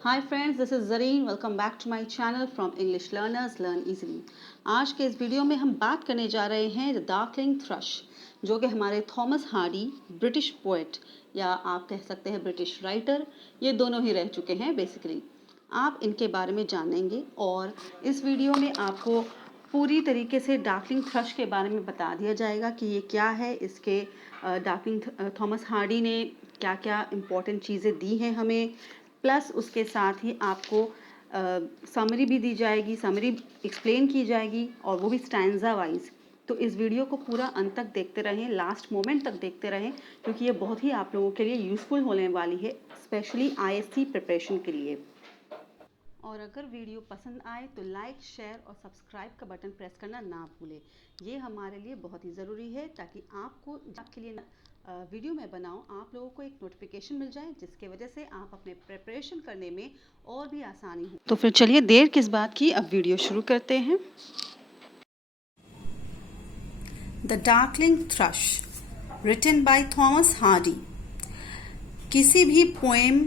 Hi friends, this is Zareen. Welcome back to my channel from English Learners Learn Easily. आज के इस video में हम बात करने जा रहे हैं द डार्कलिंग थ्रश, जो कि हमारे थॉमस हार्डी ब्रिटिश पोएट या आप कह सकते हैं ब्रिटिश राइटर, ये दोनों ही रह चुके हैं बेसिकली। आप इनके बारे में जानेंगे और इस वीडियो में आपको पूरी तरीके से डार्कलिंग थ्रश के बारे में बता दिया जाएगा कि ये क्या है, इसके डार्कलिंग थॉमस हार्डी ने क्या क्या इम्पोर्टेंट चीज़ें दी हैं हमें, प्लस उसके साथ ही आपको समरी भी दी जाएगी, समरी एक्सप्लेन की जाएगी और वो भी स्टैंजा वाइज। तो इस वीडियो को पूरा अंत तक देखते रहें, लास्ट मोमेंट तक देखते रहें, क्योंकि ये बहुत ही आप लोगों के लिए यूज़फुल होने वाली है, स्पेशली आईएससी प्रिपरेशन के लिए। और अगर वीडियो पसंद आए तो लाइक, शेयर और सब्सक्राइब का बटन प्रेस करना ना भूलें। ये हमारे लिए बहुत ही ज़रूरी है ताकि आपको आपके लिए वीडियो में बनाऊं, आप लोगों को एक नोटिफिकेशन मिल जाए, जिसके वजह से आप अपने प्रिपरेशन करने में और भी आसानी हो। तो फिर चलिए देर किस बात की, अब वीडियो शुरू करते हैं। The darkling thrush, written by Thomas Hardy. किसी भी पोएम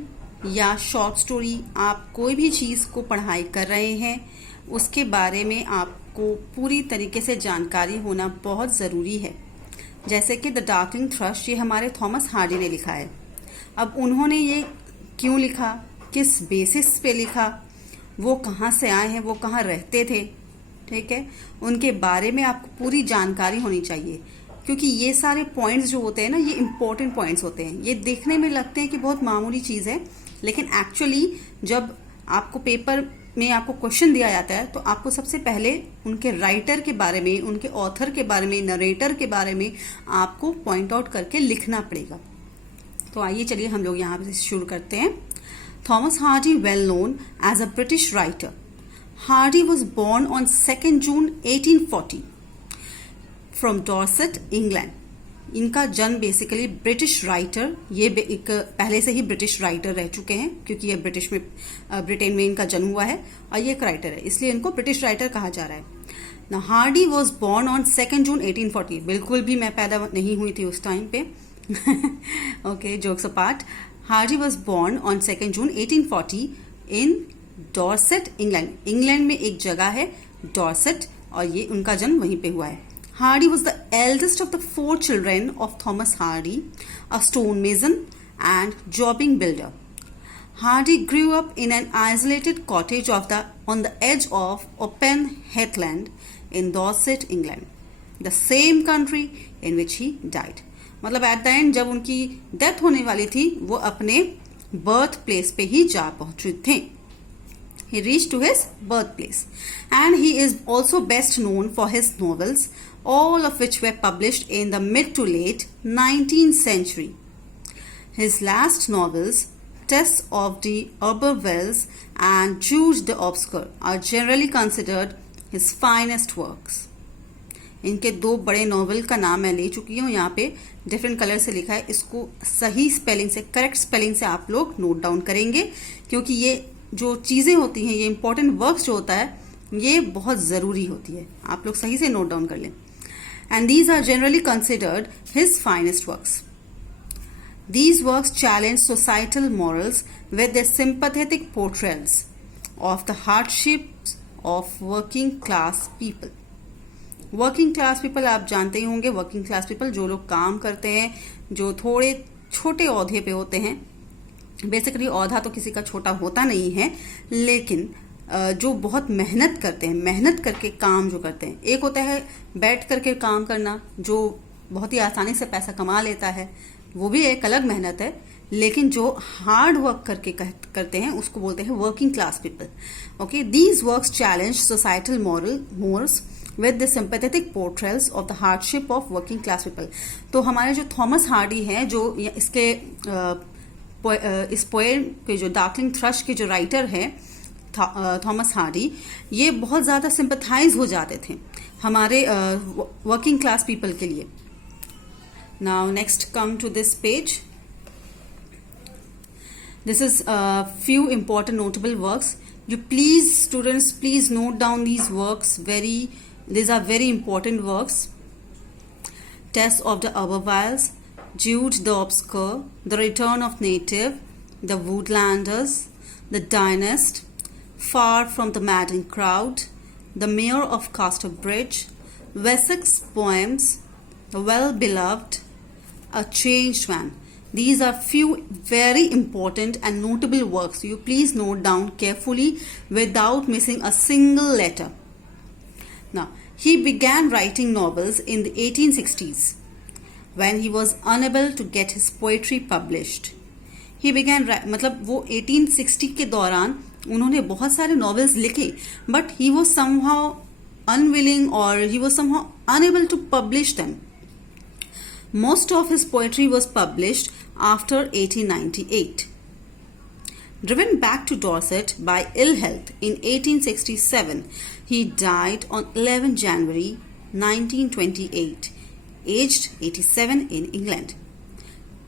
या शॉर्ट स्टोरी, आप कोई भी चीज़ को पढ़ाई कर रहे हैं, उसके बारे में आपको पूरी तरीके से जानकारी होना बहुत ज़रूरी है। जैसे कि द डार्कलिंग थ्रश, ये हमारे थॉमस हार्डी ने लिखा है। अब उन्होंने ये क्यों लिखा, किस बेसिस पे लिखा, वो कहाँ से आए हैं, वो कहाँ रहते थे, ठीक है, उनके बारे में आपको पूरी जानकारी होनी चाहिए। क्योंकि ये सारे पॉइंट्स जो होते हैं ना, ये इम्पोर्टेंट पॉइंट्स होते हैं। ये देखने में लगते हैं कि बहुत मामूली चीज़ है, लेकिन एक्चुअली जब आपको पेपर में आपको क्वेश्चन दिया जाता है तो आपको सबसे पहले उनके राइटर के बारे में, उनके ऑथर के बारे में, नरेटर के बारे में आपको पॉइंट आउट करके लिखना पड़ेगा। तो आइए चलिए हम लोग यहाँ से शुरू करते हैं। Thomas Hardy, well known as a British writer. Hardy was born on 2 June 1840 from Dorset, England. इनका जन्म बेसिकली ब्रिटिश राइटर, ये एक पहले से ही ब्रिटिश राइटर रह चुके हैं, क्योंकि ये ब्रिटेन में इनका जन्म हुआ है और ये एक राइटर है, इसलिए इनको ब्रिटिश राइटर कहा जा रहा है। ना Hardy was born on 2 June 1840। बिल्कुल भी मैं पैदा नहीं हुई थी उस टाइम पे। Okay, jokes apart. Hardy was born on 2 June 1840 in Dorset, England. England में एक जगह है डॉर्सेट, और ये उनका जन्म वहीं पे हुआ है। Hardy was the eldest of the 4 children of Thomas Hardy, a stonemason and jobbing builder. Hardy grew up in an isolated cottage on the edge of open heathland in Dorset, England, the same country in which he died. मतलब at the end जब उनकी death होने वाली थी, वो अपने birth place पे ही जा पहुंचे थे। He reached to his birthplace, and he is also best known for his novels, all of which were published in the mid to late 19th century. His last novels, Tess of the Urbervilles and Jude the Obscure, are generally considered his finest works. इनके 2 बड़े novel का नाम मैं ले चुकी हूँ, यहाँ पे डिफरेंट कलर से लिखा है। इसको सही स्पेलिंग से, करेक्ट स्पेलिंग से आप लोग नोट डाउन करेंगे, क्योंकि ये जो चीज़ें होती हैं, ये इंपॉर्टेंट वर्क्स जो होता है, ये बहुत ज़रूरी होती है। आप लोग सही से नोट डाउन कर लें। And these are generally considered his finest works. These works challenge societal morals with their sympathetic portrayals of the hardships of working class people. Working class people आप जानते ही होंगे। वर्किंग क्लास पीपल जो लोग काम करते हैं, जो थोड़े छोटे ओहदे पे होते हैं। बेसिकली ओहदा तो किसी का छोटा होता नहीं है, लेकिन जो बहुत मेहनत करते हैं, मेहनत करके काम जो करते हैं। एक होता है बैठ करके काम करना, जो बहुत ही आसानी से पैसा कमा लेता है, वो भी एक अलग मेहनत है। लेकिन जो हार्ड वर्क करके करते हैं, उसको बोलते हैं working class people. Okay, these works challenge societal morals with the sympathetic portrayals of the hardship of working class people. तो हमारे जो थॉमस हार्डी हैं, जो इसके इस पोएम के जो डार्कलिंग थ्रश के जो राइटर हैं थॉमस हार्डी, ये बहुत ज़्यादा सिंपथाइज हो जाते थे हमारे वर्किंग क्लास पीपल के लिए। Now next come to this page. This is a few important notable works. You please, students, please note down these works. These are very important works. Tess of the Urbervilles, Jude the Obscure, The Return of Native, The Woodlanders, The Dynast, Far from the Madding Crowd, The Mayor of Casterbridge, Wessex Poems, The Well Beloved, A Changed Man. These are few very important and notable works. You please note down carefully without missing a single letter. Now, he began writing novels in the 1860s when he was unable to get his poetry published. He began मतलब वो 1860 के दौरान उन्होंने बहुत सारे novels लिखे, but he was somehow unwilling or he was somehow unable to publish them. Most of his poetry was published after 1898. Driven back to Dorset by ill health in 1867, he died on 11 January 1928, aged 87 in England.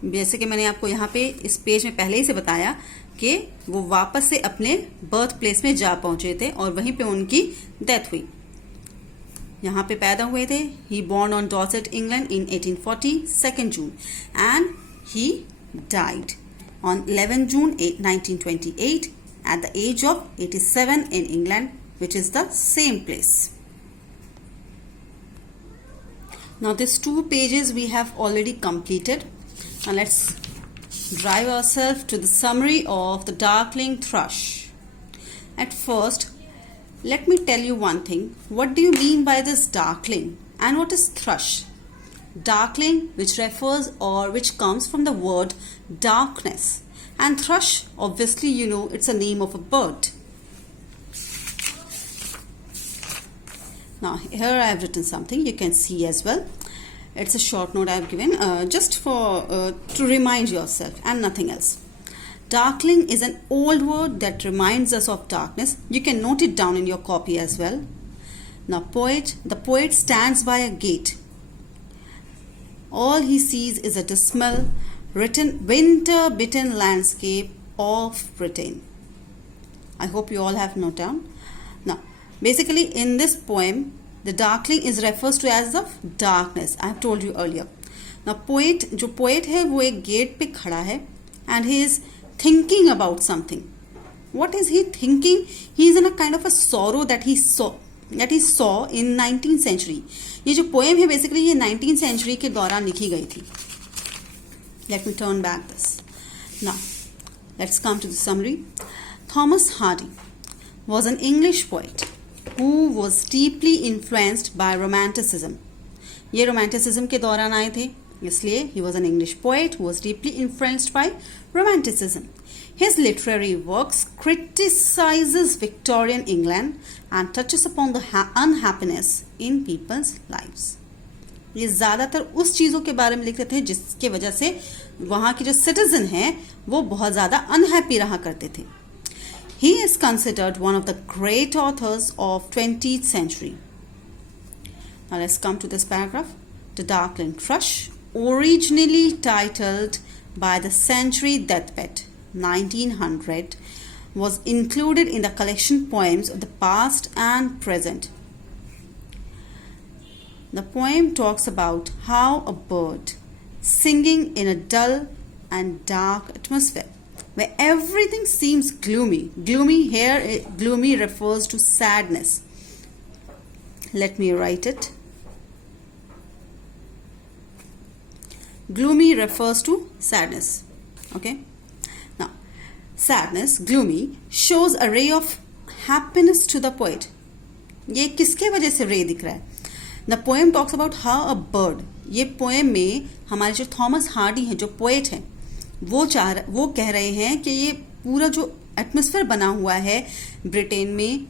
जैसे कि मैंने आपको यहाँ पे इस page में पहले ही से बताया कि वो वापस से अपने बर्थ प्लेस में जा पहुंचे थे और वहीं पे उनकी डेथ हुई. यहाँ पे पैदा हुए थे. He born on Dorset, England in 1840, 2nd June, and he died on 11 June 1928 at the age of 87 in England, which is the same place. Now these 2 pages we have already completed. Now let's drive ourselves to the summary of the Darkling Thrush. At first, let me tell you one thing. What do you mean by this Darkling and what is Thrush? Darkling, which refers or which comes from the word darkness, and thrush, obviously you know it's a name of a bird. Now here I have written something, you can see as well. It's a short note I have given just for to remind yourself and nothing else. Darkling is an old word that reminds us of darkness. You can note it down in your copy as well. Now the poet stands by a gate. All he sees is a dismal, winter-bitten landscape of Britain. I hope you all have noted down. Now, basically in this poem, the Darkling is refers to as the darkness. I have told you earlier. Now, जो poet है वो एक gate पे खड़ा है and he is thinking about something. What is he thinking? He is in a kind of a sorrow that he saw in 19th century. ये जो poem है basically ये 19th century के दौरान लिखी गई थी. Let me turn back this. Now, let's come to the summary. Thomas Hardy was an English poet who was deeply influenced by Romanticism. ये Romanticism के दौरान आए थे, इसलिए he was an English poet who was deeply influenced by Romanticism. His literary works criticizes Victorian England and touches upon the unhappiness in people's lives. ये ज़्यादातर उस चीज़ों के बारे में लिखते थे जिसके वजह से वहाँ की जो सिटीजन हैं वो बहुत ज़्यादा अनहैप्पी रहा करते थे. He is considered one of the great authors of 20th century. Now let's come to this paragraph. The Darkling Thrush, originally titled by the Century Deathbed 1900, was included in the collection poems of the past and present. The poem talks about how a bird singing in a dull and dark atmosphere where everything seems gloomy. Gloomy refers to sadness. Let me write it. Gloomy refers to sadness. Okay. Now, sadness, gloomy, shows a ray of happiness to the poet. ये किसके वजह से रे दिख रहा है? The poem talks about how a bird. ये poem में हमारे जो थॉमस हार्डी हैं जो पोएट हैं वो कह रहे हैं कि ये पूरा जो एटमॉस्फेयर बना हुआ है ब्रिटेन में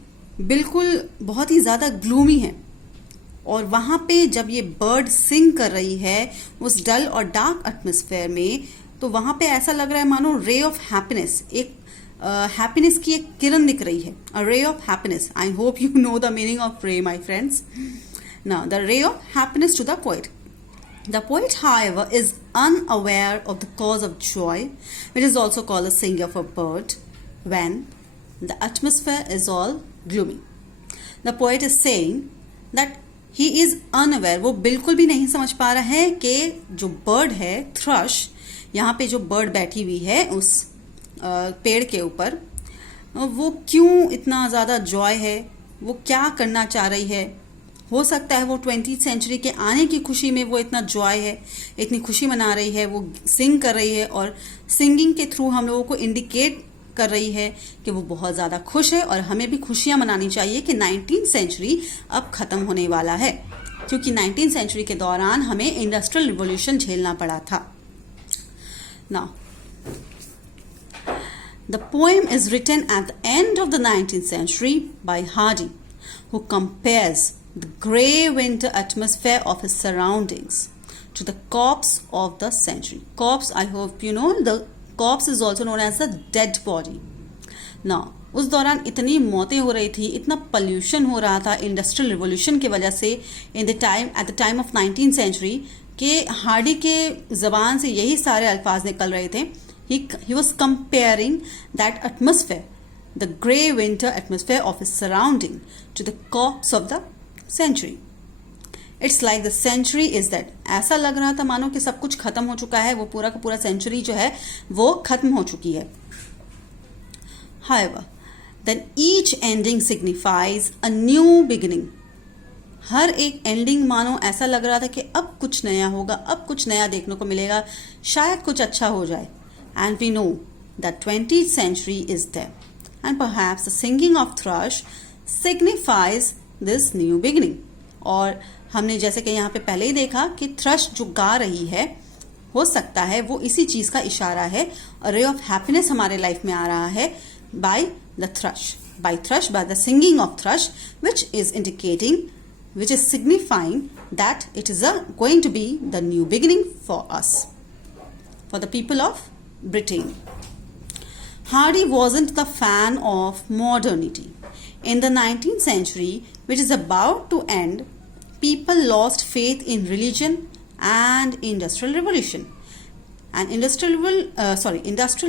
बिल्कुल बहुत ही ज़्यादा ग्लूमी है और वहाँ पे जब ये बर्ड सिंग कर रही है उस डल और डार्क एटमॉस्फेयर में तो वहाँ पे ऐसा लग रहा है मानो रे ऑफ हैप्पीनेस एक हैप्पीनेस की एक किरण दिख रही है. A ray of happiness. I hope you know the meaning of ray my friends. Now, the ray of happiness to the poet. The poet, however, is unaware of the cause of joy, which is also called the singing of a bird, when the atmosphere is all gloomy. The poet is saying that he is unaware. वो बिल्कुल भी नहीं समझ पा रहा है कि जो bird है, thrush, यहाँ पे जो bird बैठी हुई है उस पेड़ के ऊपर, वो क्यों इतना ज़्यादा जॉय है, वो क्या करना चाह रही है। हो सकता है वो 20th सेंचुरी के आने की खुशी में वो इतना जॉय है, इतनी खुशी मना रही है, वो सिंग कर रही है और सिंगिंग के थ्रू हम लोगों को इंडिकेट कर रही है कि वो बहुत ज़्यादा खुश है और हमें भी खुशियाँ मनानी चाहिए कि 19th सेंचुरी अब ख़त्म होने वाला है, क्योंकि 19th सेंचुरी के दौरान हमें इंडस्ट्रियल रिवॉल्यूशन झेलना पड़ा था। Now the poem is written at the end of the 19th century by Hardy, who compares the grey winter atmosphere of his surroundings to the corpse of the century. Corpse, I hope you know, the corpse is also known as the dead body. Now, उस दौरान इतनी मौतें हो रही थी, इतना pollution हो रहा था इंडस्ट्रियल रिवॉल्यूशन की वजह से at the time of 19th century के हार्डी के ज़बान से यही सारे अल्फाज निकल रहे थे। He was comparing that atmosphere, the grey winter atmosphere of his surrounding, to the corpse of the century. It's like the century is dead. ऐसा लग रहा था मानो कि सब कुछ खत्म हो चुका है, वो पूरा का पूरा सेंचुरी जो है वो खत्म हो चुकी है। However, then each ending signifies a new beginning. हर एक एंडिंग मानो ऐसा लग रहा था कि अब कुछ नया होगा, अब कुछ नया देखने को मिलेगा, शायद कुछ अच्छा हो जाए। And we know that 20th century is there, and perhaps the singing of thrush signifies this new beginning. और हमने जैसे कि यहाँ पे पहले ही देखा कि थ्रश जो गा रही है, हो सकता है वो इसी चीज़ का इशारा है, और रे ऑफ हैप्पीनेस हमारे लाइफ में आ रहा है by the thrush, by the singing of thrush, which is signifying that it is going to be the new beginning for us, for the people of Britain. Hardy wasn't the fan of modernity. In the 19th century, which is about to end, people lost faith in religion and industrial revolution. And industrial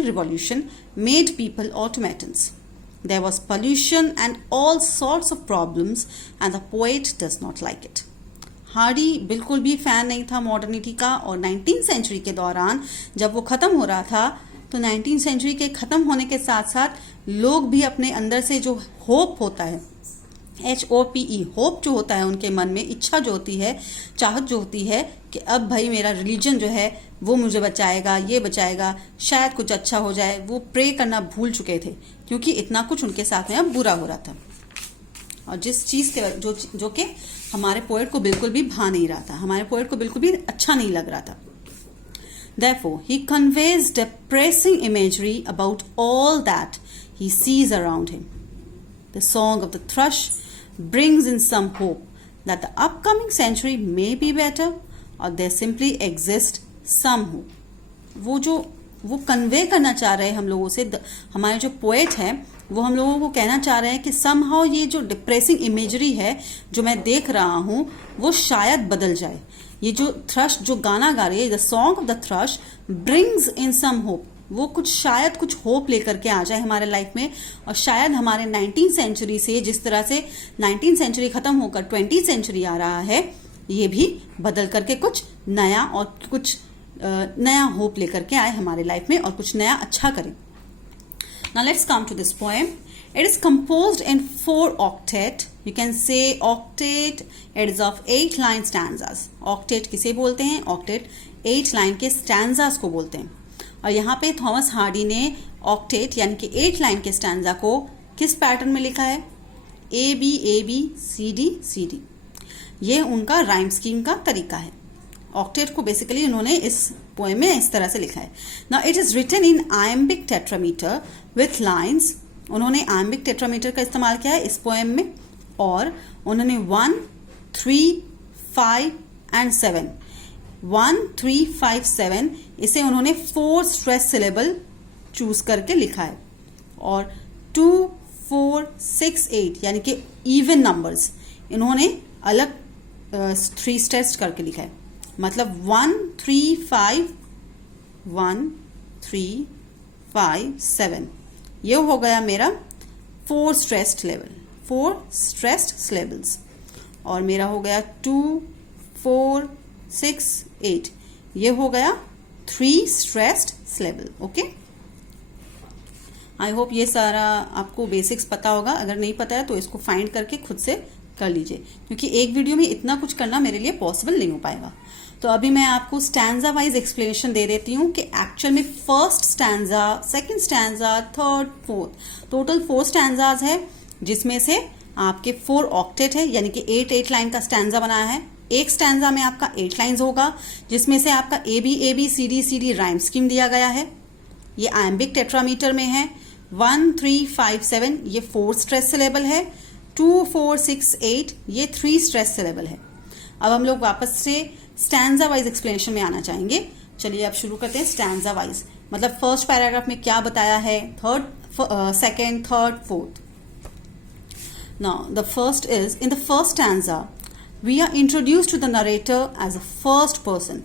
revolution made people automatons. There was pollution and all sorts of problems, and the poet does not like it. Hardy बिल्कुल भी fan नहीं था modernity का, और 19th century के दौरान जब वो ख़त्म हो रहा था तो 19th सेंचुरी के ख़त्म होने के साथ साथ लोग भी अपने अंदर से जो होप होता है, HOPE, होप जो होता है उनके मन में, इच्छा जो होती है, चाहत जो होती है कि अब भाई मेरा रिलीजन जो है वो मुझे बचाएगा, ये बचाएगा, शायद कुछ अच्छा हो जाए, वो प्रे करना भूल चुके थे क्योंकि इतना कुछ उनके साथ में अब बुरा हो रहा था, और जिस चीज़ के जो कि हमारे पोएट को बिल्कुल भी भा नहीं रहा था, हमारे पोएट को बिल्कुल भी अच्छा नहीं लग रहा था। Therefore, he conveys depressing imagery about all that he sees around him. The song of the thrush brings in some hope that the upcoming century may be better, or there simply exists some hope. वो convey करना चाह रहे हैं हम लोगों से, हमारे जो पोएट हैं वो हम लोगों को कहना चाह रहे हैं कि समहाउ ये जो डिप्रेसिंग इमेजरी है जो मैं देख रहा हूँ वो शायद बदल जाए। ये जो थ्रश जो गाना गा रही है, the song of the thrush brings in some hope, वो शायद कुछ होप लेकर के आ जाए हमारे लाइफ में, और शायद हमारे 19th सेंचुरी से, जिस तरह से 19th सेंचुरी ख़त्म होकर 20th सेंचुरी आ रहा है, ये भी बदल करके कुछ नया और कुछ नया होप लेकर के आए हमारे लाइफ में और कुछ नया अच्छा करें। Now let's come to this poem. It is composed in 4 octet. You can say octet. It is of 8 line stanzas. Octet किसे बोलते हैं? Octet 8 line के stanzas को बोलते हैं। और यहाँ पे थॉमस हार्डी ने octet यानी कि 8 line के stanza को किस पैटर्न में लिखा है? A B C D। ये उनका राइम स्कीम का तरीका है। ऑक्टेट को बेसिकली उन्होंने इस पोएम में इस तरह से लिखा है। Now it is written in iambic tetrameter with lines. उन्होंने आयम्बिक टेट्रामीटर का इस्तेमाल किया है इस पोएम में, और उन्होंने 1, 3, 5 एंड 7 1, 3, 5, 7 इसे उन्होंने 4 स्ट्रेस सिलेबल चूज करके लिखा है, और 2, 4, 6, 8 यानी कि इवन नंबर्स इन्होंने अलग 3 स्ट्रेस करके लिखा है। मतलब 1, 3, 5 1, 3, 5, 7 ये हो गया मेरा 4 स्ट्रेस्ड लेवल, 4 स्ट्रेस्ड सिलेबल्स, और मेरा हो गया 2, 4, 6, 8 ये हो गया 3 stressed syllable. Okay, I hope ये सारा आपको बेसिक्स पता होगा. अगर नहीं पता है तो इसको फाइंड करके खुद से कर लीजिए, क्योंकि एक वीडियो में इतना कुछ करना मेरे लिए पॉसिबल नहीं हो पाएगा. तो अभी मैं आपको स्टैंजा वाइज एक्सप्लेनेशन दे देती हूँ कि एक्चुअल में first stanza, second stanza, third, fourth, total 4 stanzas है, जिसमें से आपके 4 ऑक्टेट है, यानी कि 8 लाइन का स्टैंजा बनाया है. एक स्टैंजा में आपका 8 लाइन्स होगा, जिसमें से आपका A B C D rhyme scheme दिया गया है. ये आयम्बिक टेट्रामीटर में है. 1 3 5 7 ये 4 स्ट्रेस सिलेबल है. 2 4 6 8 ये 3 स्ट्रेस सिलेबल है. अब हम लोग वापस से स्टैंजा वाइज एक्सप्लेनेशन में आना चाहेंगे. चलिए अब शुरू करते हैं स्टैंजा वाइज. मतलब फर्स्ट पैराग्राफ में क्या बताया है, second, third, fourth. Now the first is, in the first stanza we are introduced to the narrator as a first person.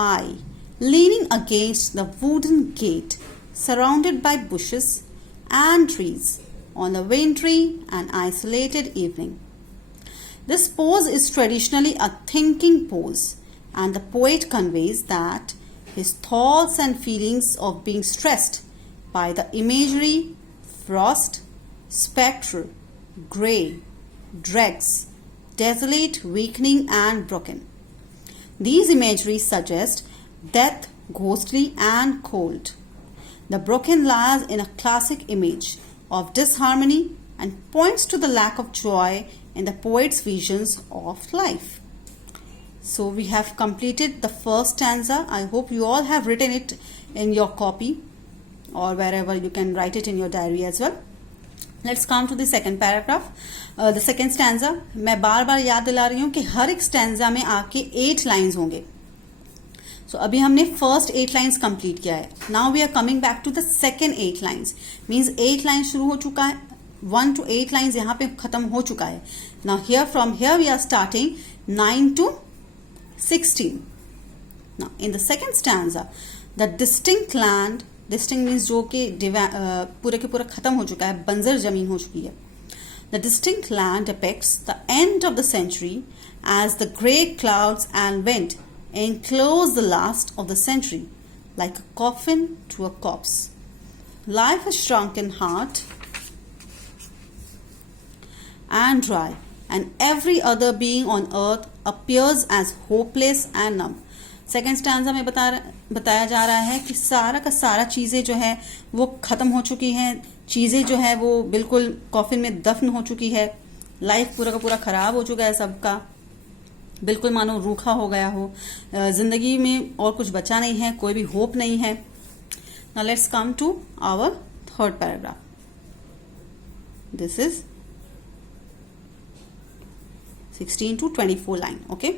I, leaning against the wooden gate, surrounded by bushes and trees, on a wintry and isolated evening. This pose is traditionally a thinking pose, and the poet conveys that his thoughts and feelings of being stressed by the imagery, frost, spectral, grey, dregs, desolate, weakening and broken. These imageries suggest death, ghostly and cold. The broken lies in a classic image of disharmony and points to the lack of joy in the poet's visions of life. So we have completed the first stanza. I hope you all have written it in your copy or wherever you can write it in your diary as well. Let's come to the second paragraph. The second stanza. मैं बार बार याद दिला रही हूँ कि हर एक stanza में आपके 8 lines होंगे. So अभी हमने फर्स्ट 8 लाइन्स कंप्लीट किया है. Now we are coming back to the second 8 lines. Means 8 line शुरू हो चुका है, 1 to 8 लाइन्स यहाँ पे खत्म हो चुका है. Now from here we are starting 9 to 16. Now in the second stanza, the distinct land, distinct means जो कि पूरे के पूरा खत्म हो चुका है, बंजर जमीन हो चुकी है. The distinct land depicts the end of the century as the grey clouds and wind enclose the last of the century like a coffin to a corpse. Life is shrunken hard and dry, and every other being on earth appears as hopeless and numb. Second stanza में बताया जा रहा है कि सारा का सारा चीज़ें जो है वो ख़त्म हो चुकी हैं, चीज़ें जो है वो बिल्कुल कॉफिन में दफन हो चुकी है. लाइफ पूरा का पूरा ख़राब हो चुका है सबका, बिल्कुल मानो रूखा हो गया हो. ज़िंदगी में और कुछ बचा नहीं है, कोई भी होप नहीं है. Now let's come to our third paragraph. This is 16 to 24 line. Okay.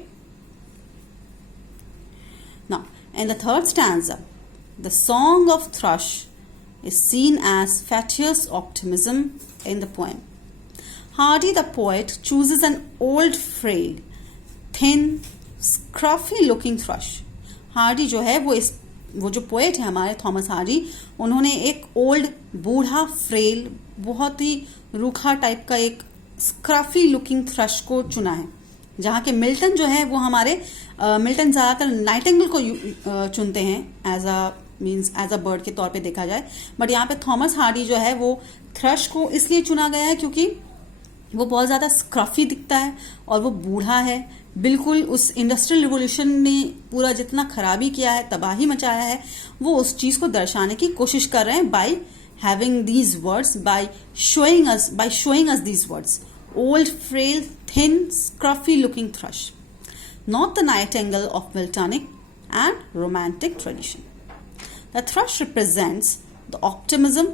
Now, in the third stanza, the song of Thrush is seen as fatuous optimism in the poem. Hardy the poet chooses an old, frail, thin, scruffy-looking thrush. Hardy जो है वो जो poet है हमारे Thomas Hardy, उन्होंने एक old, बूढ़ा, frail, बहुत ही रूखा टाइप का एक स्क्रफी लुकिंग थ्रश को चुना है. जहाँ के मिल्टन जो है वो हमारे मिल्टन ज़्यादातर नाइटिंगेल को चुनते हैं एज अ बर्ड के तौर पे देखा जाए, बट यहाँ पे थॉमस हार्डी जो है वो थ्रश को इसलिए चुना गया है क्योंकि वो बहुत ज़्यादा स्क्रफी दिखता है और वो बूढ़ा है. बिल्कुल उस इंडस्ट्रियल रिवोल्यूशन ने पूरा जितना खराबी किया है, तबाही मचाया है, वो उस चीज़ को दर्शाने की कोशिश कर रहे हैं by having these words, by showing us these words. Old, frail, thin, scruffy-looking thrush, not the nightingale of Miltonic and romantic tradition. The thrush represents the optimism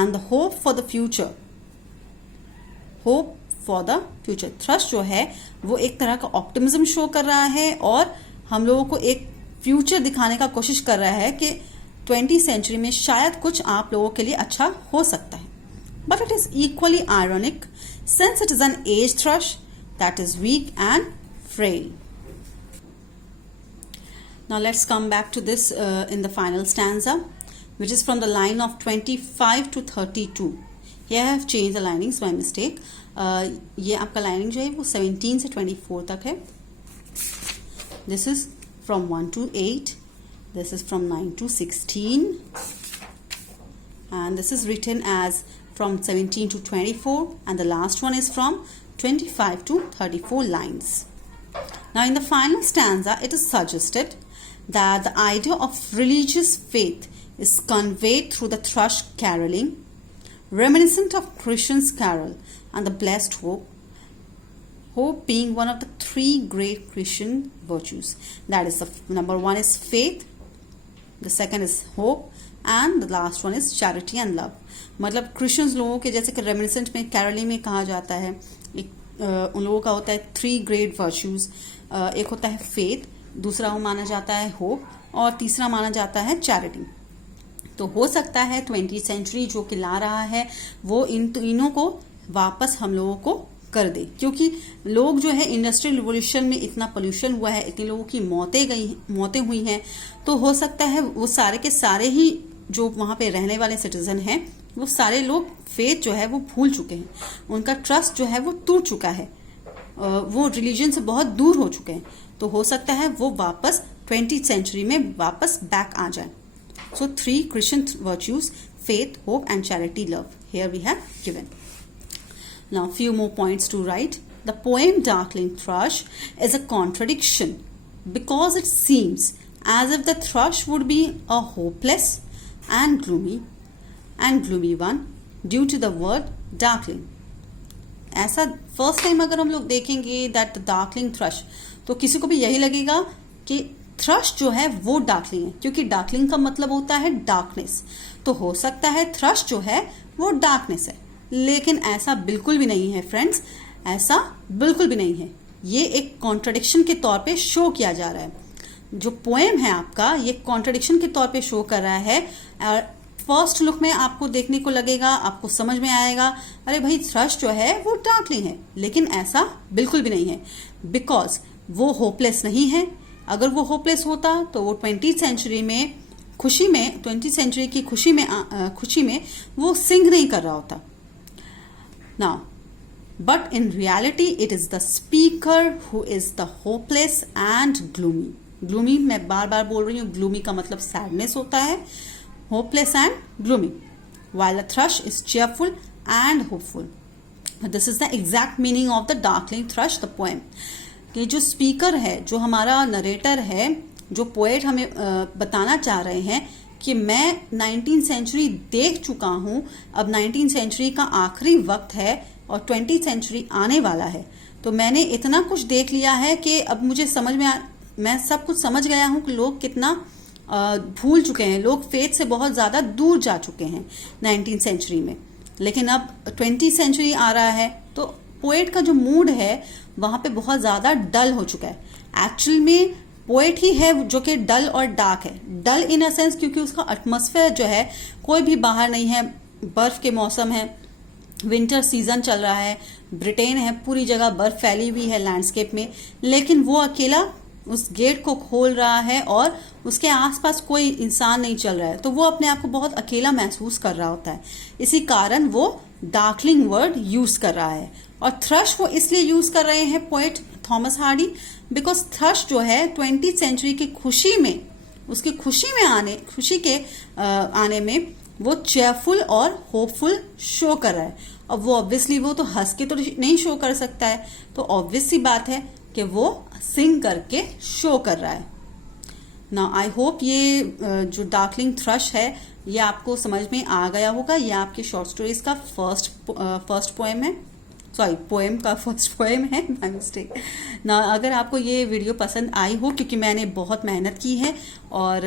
and the hope for the future. Hope for the future. Thrush जो है वो एक तरह का optimism show कर रहा है और हम लोगों को एक फ्यूचर दिखाने का कोशिश कर रहा है कि 20th सेंचुरी में शायद कुछ आप लोगों के लिए अच्छा हो सकता है. But it is equally ironic since it is an aged thrush that is weak and frail. Now let's come back to this in the final stanza, which is from the line of 25 to 32. Here I have changed the linings by mistake. ये आपका lining जो है वो 17 से 24 तक है. This is from 1 to 8. This is from 9 to 16. and this is written as from 17 to 24, and the last one is from 25 to 34 lines. Now in the final stanza it is suggested that the idea of religious faith is conveyed through the thrush caroling, reminiscent of Christian's carol and the blessed hope, hope being one of the three great Christian virtues. That is, the number one is faith, the second is hope, and the last one is charity and love. मतलब Christians लोगों के जैसे कि reminiscent में कैरोलिंग में कहा जाता है, एक उन लोगों का होता है 3 ग्रेट वर्च्यूज. एक होता है फेथ, दूसरा वो माना जाता है होप, और तीसरा माना जाता है चैरिटी. तो हो सकता है 20th सेंचुरी जो कि ला रहा है वो इन तीनों को वापस हम लोगों को कर दे, क्योंकि लोग जो है इंडस्ट्रियल रिवोल्यूशन में इतना पोल्यूशन हुआ है, इतने लोगों की मौतें हुई हैं. तो हो सकता है वो सारे के सारे ही जो वहाँ पे रहने वाले सिटीजन हैं वो सारे लोग फेथ जो है वो भूल चुके हैं, उनका ट्रस्ट जो है वो टूट चुका है, वो रिलीजन से बहुत दूर हो चुके हैं. तो हो सकता है वो वापस 20th सेंचुरी में वापस बैक आ जाए. सो 3 Christian virtues, faith, hope and charity, love. Here we have given. Now few more points to write. The poem Darkling Thrush is a contradiction because it seems as if the thrush would be a hopeless and gloomy one due to the word darkling. ऐसा first time अगर हम लोग देखेंगे that darkling thrust, तो किसी को भी यही लगेगा कि थ्रश जो है वो डार्कलिंग है, क्योंकि डार्कलिंग का मतलब होता है डार्कनेस. तो हो सकता है थ्रश जो है वो डार्कनेस है, लेकिन ऐसा बिल्कुल भी नहीं है फ्रेंड्स, ऐसा बिल्कुल भी नहीं है. ये एक कॉन्ट्रडिक्शन के तौर पे शो किया जा रहा है. जो पोएम है आपका ये कॉन्ट्रडिक्शन के तौर पे शो कर रहा है. और फर्स्ट लुक में आपको देखने को लगेगा, आपको समझ में आएगा अरे भाई थ्रश जो है वो डार्कलिंग है, लेकिन ऐसा बिल्कुल भी नहीं है, बिकॉज वो होपलेस नहीं है. अगर वो होपलेस होता तो वो 20th सेंचुरी में खुशी में 20th सेंचुरी की खुशी में वो सिंग नहीं कर रहा होता. Now but in reality it is the speaker who is the hopeless and gloomy. Gloomy मैं बार बार बोल रही हूँ, ग्लूमी का मतलब सैडनेस होता है, hopeless and gloomy, while the thrush is cheerful and hopeful. This is the exact meaning of the Darkling Thrush, the poem. कि जो स्पीकर है, जो हमारा नरेटर है, जो पोएट हमें बताना चाह रहे हैं कि मैं 19th सेंचुरी देख चुका हूँ, अब 19th सेंचुरी का आखिरी वक्त है और 20th सेंचुरी आने वाला है. तो मैंने इतना कुछ देख लिया है कि अब मुझे मैं सब कुछ समझ गया हूँ कि लोग कितना भूल चुके हैं, लोग फेथ से बहुत ज़्यादा दूर जा चुके हैं 19th सेंचुरी में. लेकिन अब 20th सेंचुरी आ रहा है तो पोएट का जो मूड है वहाँ पे बहुत ज़्यादा डल हो चुका है. एक्चुअल में पोएट ही है जो कि डल और डार्क है. डल इन अ सेंस क्योंकि उसका एटमॉस्फेयर जो है, कोई भी बाहर नहीं है, बर्फ़ के मौसम है, विंटर सीजन चल रहा है, ब्रिटेन है, पूरी जगह बर्फ़ फैली हुई है लैंडस्केप में, लेकिन वो अकेला उस गेट को खोल रहा है और उसके आसपास कोई इंसान नहीं चल रहा है. तो वो अपने आप को बहुत अकेला महसूस कर रहा होता है. इसी कारण वो डार्कलिंग वर्ड यूज कर रहा है. और थ्रश वो इसलिए यूज कर रहे हैं poet Thomas Hardy, because thrust जो है 20th सेंचुरी की खुशी में, उसकी खुशी के आने में वो चेयरफुल और होपफुल शो कर रहा है. अब वो ऑब्वियसली वो तो हंस के तो नहीं शो कर सकता है, तो ऑब्वियस सी बात है कि वो सिंग करके शो कर रहा है. नाउ आई होप ये जो डार्कलिंग थ्रश है ये आपको समझ में आ गया होगा. ये आपकी शॉर्ट स्टोरीज का फर्स्ट पोएम है, सॉरी पोएम का फर्स्ट पोएम है, बाय मिस्टेक. ना अगर आपको ये वीडियो पसंद आई हो, क्योंकि मैंने बहुत मेहनत की है, और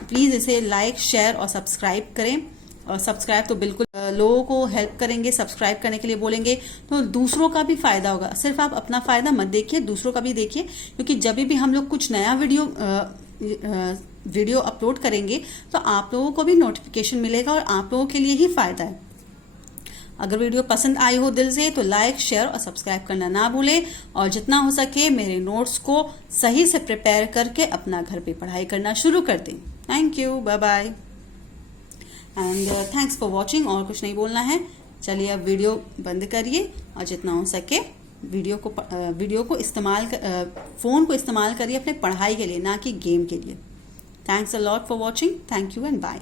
प्लीज़ इसे लाइक, शेयर और सब्सक्राइब करें. और सब्सक्राइब तो बिल्कुल लोगों को हेल्प करेंगे, सब्सक्राइब करने के लिए बोलेंगे तो दूसरों का भी फायदा होगा. सिर्फ आप अपना फायदा मत देखिए, दूसरों का भी देखिए, क्योंकि जब भी हम लोग कुछ नया वीडियो अपलोड करेंगे तो आप लोगों को भी नोटिफिकेशन मिलेगा और आप लोगों के लिए ही फायदा है. अगर वीडियो पसंद आई हो दिल से तो लाइक, शेयर और सब्सक्राइब करना ना भूलें, और जितना हो सके मेरे नोट्स को सही से प्रिपेयर करके अपना घर पे पढ़ाई करना शुरू कर दें. Thank you, bye bye and thanks for watching. और कुछ नहीं बोलना है. चलिए अब वीडियो बंद करिए और जितना हो सके वीडियो को फ़ोन को इस्तेमाल करिए अपने पढ़ाई के लिए, ना कि गेम के लिए. Thanks a lot for watching. Thank you and bye.